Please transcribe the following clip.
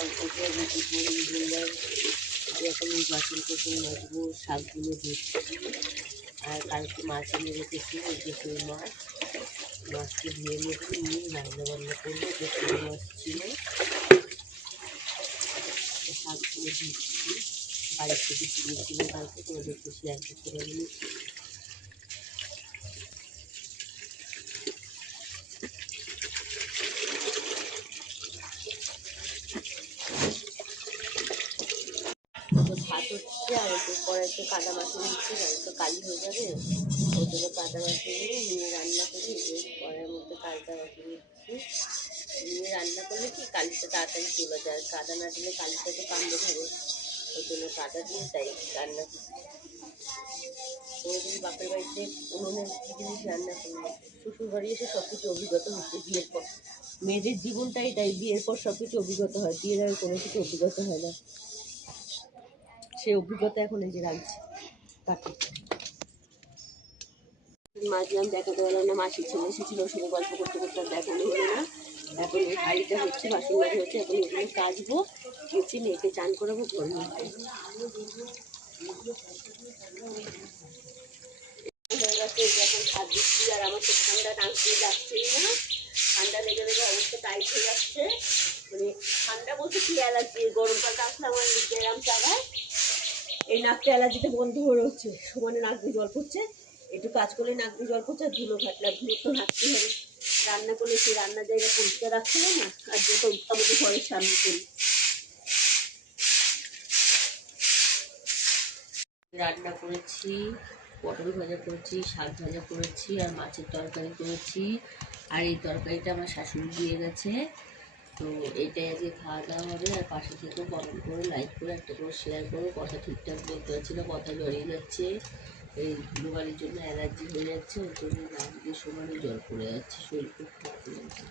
অল্প করে রুটি করে বললাম এখন বাসন কোসন মাজবো, শাকগুলো ধুচ্ছি। আর কালকে মাছ এনে রেখেছি, ওই যে কই মাছ, মাছকে ধুয়ে নেবো, নিয়ে রান্না বান্না করবো। যে কই মাছ ছিল শাকগুলো ধুচ্ছি, বাড়ি থেকে দিয়েছিল কালকে, তোমাদেরকে শেয়ার করতে পারিনি। ভাত হচ্ছে আর একটু পরে একটু কাদা মাছি দিচ্ছি, তো কালি হয়ে যাবে। ওই জন্য কাদা মাছিগুলো নিয়ে রান্না করি, ওই কড়াইয়ের মধ্যে কাদা মাছি দিচ্ছি। নিয়ে রান্না করলে কি কালিটা তাড়াতাড়ি চলে যায়, আর কাদা না দিলে কালিটা তো কামড়ে ধরে, ওই জন্য কাদা দিয়ে তাই রান্না করছি। কোনোদিন বাপের বাড়িতে উনুনের জিনিস রান্না করি, শ্বশুর বাড়ি এসে সব কিছু অভিজ্ঞতা হচ্ছে বিয়ের পর। মেয়েদের জীবনটাই তাই, বিয়ের পর সব কিছু অভিজ্ঞতা হয়, বিয়ের আগে কোনো কিছু অভিজ্ঞতা হয় না। সে অভিজ্ঞতা এখন এই যে রাখছি কাটে। মাজলাম, দেখাতে পারলাম না, মাসি ছেলে এসেছিল, ওর সঙ্গে গল্প করতে করতে দেখানো হলো না। এখন এই হাঁড়িটা হচ্ছে, বাসন মাজা হচ্ছে, এখন ওগুলো কাচবো, কেচে মেয়েকে চান করাবো, ঘর মুছবো। হয়ে গেছে, এখন ভাত দিচ্ছি, আর আমার তো ঠান্ডা নাক দিয়ে যাচ্ছেই না, ঠান্ডা লেগে লেগে অবস্থা টাইট হয়ে যাচ্ছে। মানে ঠান্ডা বলতে কি, অ্যালার্জি, গরমকালটা আসলে আমার ব্যায়াম চালায়, এই নাকটা অ্যালার্জিতে বন্ধ হয়ে রয়েছে, সমানে নাক দিয়ে জল পড়ছে, একটু কাজ করলে নাক দিয়ে জল পড়ছে, আর ধুলো ঘাটলে, ধুলো তো ঘাটতে হবে, রান্না করলে সেই রান্নার জায়গা পরিষ্কার রাখতে হবে না, আর যেহেতু আমাদের ঘরের সামনে করি। রান্না করেছি, পটল ভাজা করেছি, শাক ভাজা করেছি, আর মাছের তরকারি করেছি। আর এই তরকারিটা আমার শাশুড়ি দিয়ে গেছে, তো এইটাই আজকে খাওয়া দাওয়া হবে। আর পাশে থেকে কমেন্ট করো, লাইক করে, একটা করে শেয়ার করো। কথা ঠিকঠাক বলতে পারছি না, কথা জড়িয়ে যাচ্ছে, এই ধুলোবালির জন্য অ্যালার্জি হয়ে যাচ্ছে, ওর জন্য নাক দিয়ে সমানে জল পড়ে যাচ্ছে, শরীর খুব খারাপ হয়ে যাচ্ছে।